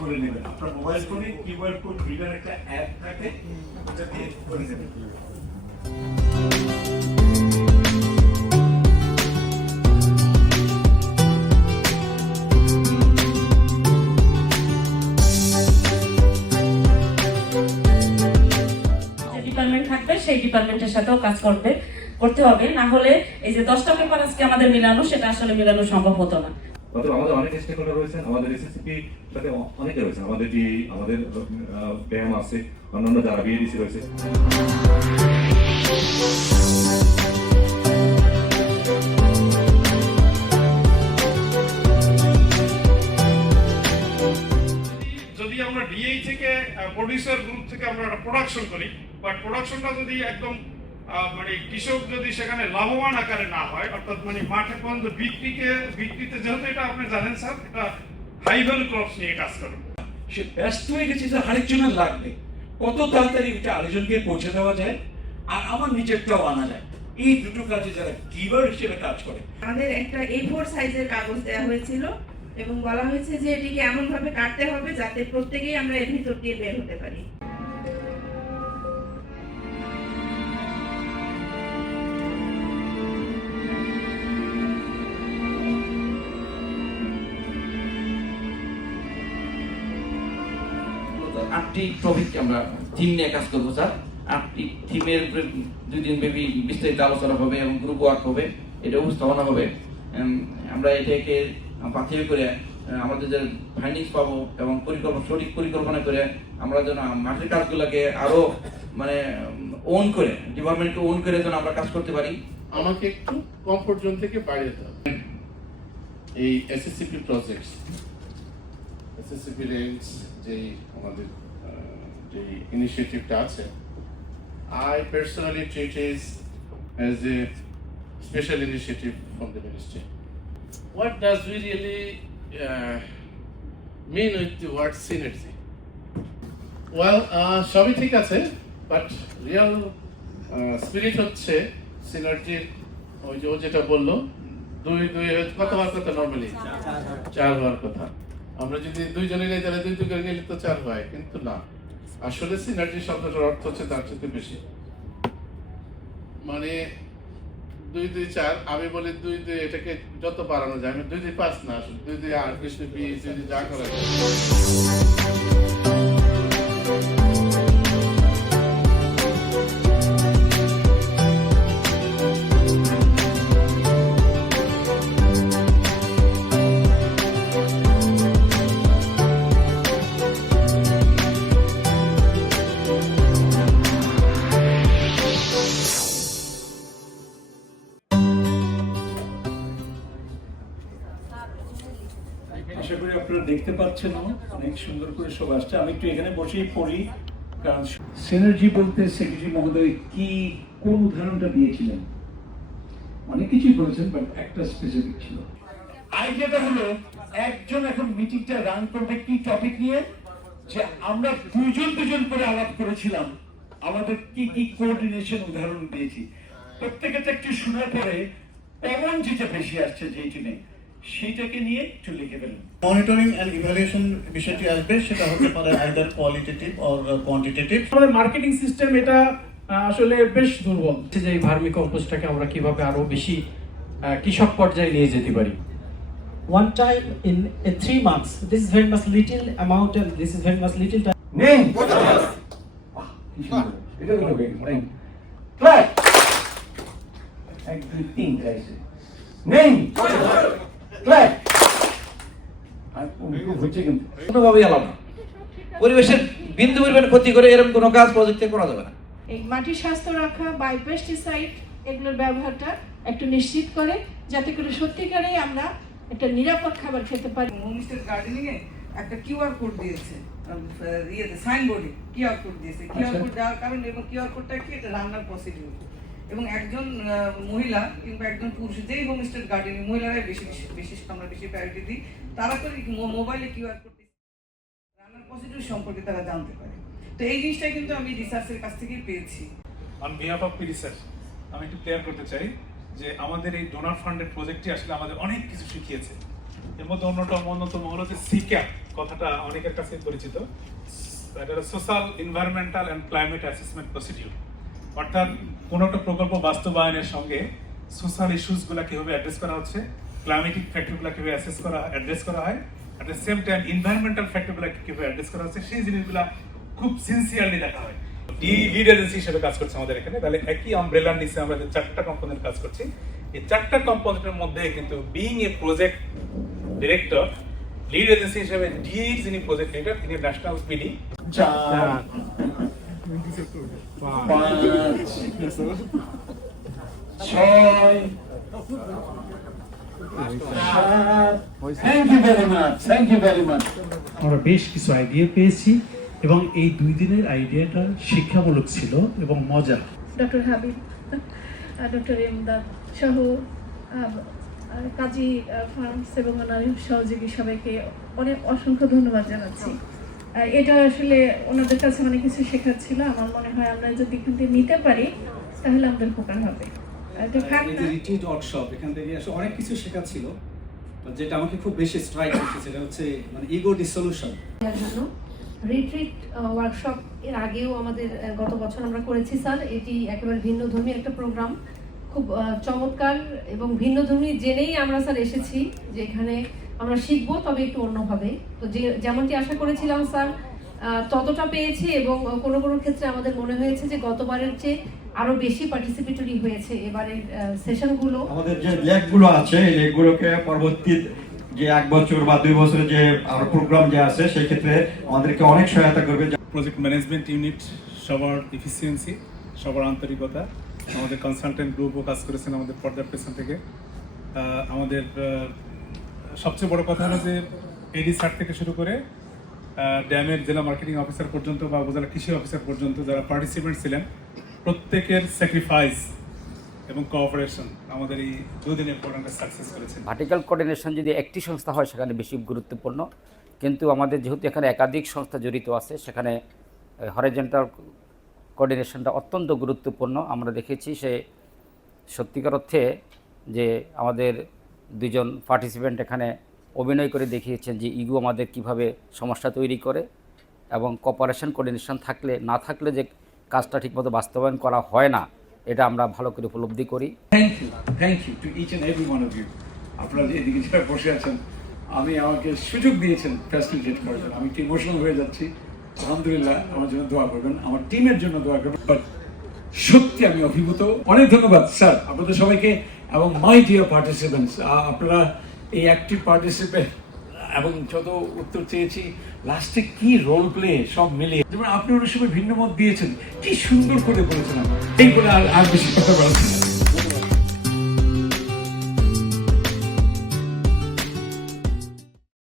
করে নেবেন। আপনার মোবাইল ফোনে কিউআর কোড রিডার একটা অ্যাপ থাকে, ওটা দিয়ে করে নেবেন। ডিপার্টমেন্ট থাকবে সেই ডিপার্টমেন্টের সাথেও কাজ করতে হবে, না হলে এই যে 10টা পেপার আজকে আমাদের মিলানো, সেটা আসলে মিলানো সম্ভব হতো না। অতএব আমাদের অনেক স্টেকহোল্ডার রয়েছেন, আমাদের এসএসসিপি সাথে অনেকে রয়েছেন, আমাদের ব্যায়াম আছে, অন্যান্য যারা বিএডিসি রয়েছে। যদি আমরা ডিএই থেকে প্রোডিউসার গ্রুপ থেকে আমরা প্রোডাকশন করি, বাট প্রোডাকশনটা যদি একদম মানে কৃষক যদি সেখানে লাভবান আকারে না হয়, অর্থাৎ মানে মাঠে পর্যন্ত বিক্রিতে যেহেতু এটা আপনি জানেন স্যার, এটা হাই ভ্যালু ক্রপস নিয়ে কাজ করে। সে ব্যস্ত হয়ে গেছে যে আরেকজনের লাগবে, কত তাড়াতাড়ি এটা আরেকজনকে পৌঁছে দেওয়া যায় আর আমার নিজেরটাও আনা যায়। এই দুটো কাজে যারা গিভার হিসেবে কাজ করে। আমাদের একটা A4 সাইজের কাগজ দেওয়া হয়েছিল এবং বলা হয়েছে যে এটিকে এমন ভাবে কাটতে হবে যাতে প্রত্যেকেই আমরা এর ভিতর দিয়ে বের হতে পারি। আটটি টপিক আমরা থিম নিয়ে কাজ করবো স্যার। আটটি থিমের 2 দিন ব্যাপী বিস্তারিত আলোচনা হবে এবং গ্রুপ ওয়ার্ক হবে, এটা উপস্থাপনা হবে। আমরা এটাকে পাথেয় করে আমাদের যে ফাইন্ডিংস পাবো এবং সঠিক পরিকল্পনা করে আমরা যেন মাঠের কাজগুলোকে আরো মানে ওন করে, ডিপার্টমেন্টকে ওন করে যেন আমরা কাজ করতে পারি। আমাকে একটু কমফোর্ট জোন থেকে বাইরে যেতে হবে। এই এসএসসিপি প্রজেক্টস, এসএসসিপি রেঞ্জ যে আমাদের যে ইনিশিয়েটিভটা আছে, I personally treat it as a special initiative from the ministry. What does we really mean with the word synergy? Well, সবই ঠিক আছে, but real spirit হচ্ছে সিনার্জির ওই যে ও যেটা বললো, দুই কত হওয়ার কথা, নর্মালি 4 হওয়ার কথা। আমরা যদি 2 জনে নেই তাহলে 2 করে নিলে তো 4 হয়, কিন্তু না, আসলে সিনার্জি শব্দটার অর্থ হচ্ছে তার চেয়ে বেশি। মানে 2 2 4, আমি বলি 2 2, এটাকে যত বাড়ানো যায়, আমি 2 2 5 না, আসলে 2 2 8 20 20 যদি যা করা যায়। আশা করি আপনারা দেখতে পাচ্ছেন, অনেক সুন্দর করে সব আসছে। আমি একটু এখানে বসেই পড়ি, কারণ সিনার্জি বলতে সেক্রেটারি মহোদয় কি কোন উদাহরণটা দিয়েছিলেন? অনেক কিছুই বলেছেন, বাট একটা স্পেসিফিক ছিল। আইডিয়াটা হলো একজন এখন মিটিংটা রান করবে কি টপিক নিয়ে, যে আমরা দুজন করে আলাপ করেছিলাম, আমাদের কি কি কোঅর্ডিনেশন উদাহরণ দিয়েছি, প্রত্যেকের একটু শোনার পরে কমন যেটা বেশি আসছে যেটি নেই সেইটাকে নিয়ে একটু লিখে ফেলুন। মনিটরিং এন্ড ইভ্যালুয়েশন বিষয়টি আসবে, সেটা হতে পারে আইদার কোয়ালিটেটিভ অর কোয়ান্টিটেটিভ। আমাদের মার্কেটিং সিস্টেম এটা আসলে বেশ দুর্বল, যে এই ভার্মি কম্পোস্টটাকে আমরা কিভাবে আরো বেশি কৃষক পর্যায়ে নিয়ে যেতে পারি। One time in 3 months, this is very much little amount and this is very much little time. নেই এটা হলো নেই ক্লাস 1 2 3 গাইছে নেই ক্লাস আর হচ্ছে কিন্তু কোনোভাবেই আলাদা না, পরিবেশের বিন্দু পরিমাণ ক্ষতি করে এরকম কোনো কাজ প্রজেক্টে করা যাবে না। এই মাটির স্বাস্থ্য রক্ষা বা পেস্টিসাইড এগুলোর ব্যবহারটা একটু নিশ্চিত করে, যাতে করে সত্যিকারেই আমরা একটা নিরাপদ খাবার খেতে পারি। হোমস্টেড গার্ডেনিং এ একটা কিউআর কোড দিয়েছে, সাইনবোর্ডে কিউআর কোড দিয়েছে। কিউআর কোড দেওয়ার কারণে এবং কিউআর কোডটা কি, এটা রান্নার প্রসিডিউর, এবং একজন মহিলা কিংবা একজন পুরুষ, যেই হোমস্টেড গার্ডেনিং মহিলারাই আমরা বেশি প্রায়োরিটি দিই, তারা তো মোবাইলে কিউআর কোড রান্নার প্রসিডিউর সম্পর্কে তারা জানতে পারে। তো এই জিনিসটা কিন্তু আমি রিসার্চের কাছ থেকেই পেয়েছি। অন বিহাফ অফ রিসার্চ আমি একটু ক্লিয়ার করতে চাই যে আমাদের এই ডোনার ফান্ডের প্রজেক্টটি আসলে আমাদের অনেক কিছু শিখিয়েছে। এর মধ্যে অন্যতম হলো যে সিক্যাপ কথাটা অনেকের কাছে পরিচিত। এটা social, environmental and climate assessment procedure, অর্থাৎ কোনো একটা প্রকল্প বাস্তবায়নের সঙ্গে সোশ্যাল ইস্যুসগুলো কীভাবে অ্যাড্রেস করা হচ্ছে, ক্লাইমেটিক ফ্যাক্টরগুলো কীভাবে অ্যাড্রেস করা হয়, at the same time environmental ফ্যাক্টরগুলো কীভাবে অ্যাড্রেস করা হচ্ছে, সেই জিনিসগুলো খুব সিনসিয়ারলি দেখা হয়। লিড এজেন্সি হিসেবে কাজ করছে আমাদের এখানে। তাহলে একই আমব্রেলার নিচে আমরা যে 4টা কম্পোনেন্ট কাজ করছি, এই 4টা কম্পোনেন্টের মধ্যে কিন্তু being a project director, lead agency হিসেবে ডিএ যিনি প্রজেক্ট লিডার, তিনি national PD. 4 5 6 thank you very much. আমরা বেশ কিছু আইডিয়া পেয়েছি এবং এই 2 দিনের আইডিয়াটা শিক্ষামূলক ছিল এবং মজা। ডক্টর হাবিব, ডক্টর এমদাদ সহ কাজী ফার্মস এবং ওনার সহযোগী সবাইকে অনেক অসংখ্য ধন্যবাদ জানাচ্ছি। এটা আসলে ওনাদের কাছে অনেক কিছু শেখার ছিল। আমার মনে হয় আমরা যদি এখান থেকে নিতে পারি তাহলে আমাদের উপকার হবে। রিট্রিট ওয়ার্কশপ, এখান থেকে আসলে অনেক কিছু শেখা ছিল, যেটা আমাকে খুব বেশি স্ট্রাইক করছে সেটা হচ্ছে মানে ইগো ডিসলিউশন। রিট্রিট ওয়ার্কশপ এর আগেও আমাদের গত বছর আমরা করেছি স্যার। এটি একেবারে ভিন্নধর্মী একটা প্রোগ্রাম, খুব চমৎকার এবং ভিন্নধর্মী জেনেই আমরা স্যার এসেছি যে এখানে আমরা শিখবো, তবে একটু অন্যভাবে। তো যেমনটি আশা করেছিলাম স্যার ততটা পেয়েছি, এবং কোনো কোনো ক্ষেত্রে আমাদের মনে হয়েছে যে গতবারের চেয়ে আরো বেশি পার্টিসিপেটরি হয়েছে এবারের সেশনগুলো। আমাদের যে লেগগুলো আছে এই লেগগুলোকে পরবর্তী যে 1 বছর বা 2 বছরের যে আরো প্রোগ্রাম যে আছে সেই ক্ষেত্রে আমাদেরকে অনেক সহায়তা করবে। প্রজেক্ট ম্যানেজমেন্ট ইউনিট সবার এফিসিয়েন্সি, সবার আন্তরিকতা, আমাদের কনসালটেন্ট গ্রুপও কাজ করেছেন আমাদের পর্দার পেছন থেকে। আমাদের সবচেয়ে বড় কথা হলো যে এডি স্যার থেকে শুরু করে ড্যামের জেলা মার্কেটিং অফিসার পর্যন্ত বা উপজেলা কৃষি অফিসার পর্যন্ত যারা পার্টিসিপেন্ট ছিলেন, প্রত্যেকের স্যাক্রিফাইস এবং কোঅপারেশন আমাদের এই 2 দিনের প্রোগ্রামটা সাকসেস করেছে। ভার্টিক্যাল কোঅর্ডিনেশন যদি একটি সংস্থা হয় সেখানে বেশি গুরুত্বপূর্ণ, কিন্তু আমাদের যেহেতু এখানে একাধিক সংস্থা জড়িত আছে সেখানে হরিজন্টাল কোঅর্ডিনেশনটা অত্যন্ত গুরুত্বপূর্ণ। আমরা দেখেছি সে সত্যিকার অর্থে যে আমাদের 2 জন পার্টিসিপেন্ট এখানে অভিনয় করে দেখিয়েছেন যে ইগো আমাদের কিভাবে সমস্যা তৈরি করে, এবং কোঅপারেশন কোঅর্ডিনেশন না থাকলে যে কাজটা ঠিকমতো বাস্তবায়ন করা হয় না, এটা আমরা ভালো করে উপলব্ধি করি। Thank you to each and every one of you. আপনারা এদিকে যারা বসে আছেন, আমাকে সুযোগ দিয়েছেন ফ্যাসিলিটেট করার জন্য। আমি একটু ইমোশনাল হয়ে যাচ্ছি। আলহামদুলিল্লাহ, আমার জন্য দোয়া করবেন, আমার টিমের জন্য দোয়া করবেন। বাট সত্যি আমি অভিভূত। অনেক ধন্যবাদ স্যার আপনাদের সবাইকে এবং মাই ডিয়ার পার্টিসিপেন্টস। আপনারা এই অ্যাক্টিভ পার্টিসিপেন্ট এবং যত উত্তর চেয়েছি, লাস্টে কি রোল প্লে সব মিলিয়ে, যেমন আপনি অনেক সময় ভিন্ন মত দিয়েছেন, কি সুন্দর করে বলেছেন। এই বলে আর বেশি কথা বলছেন।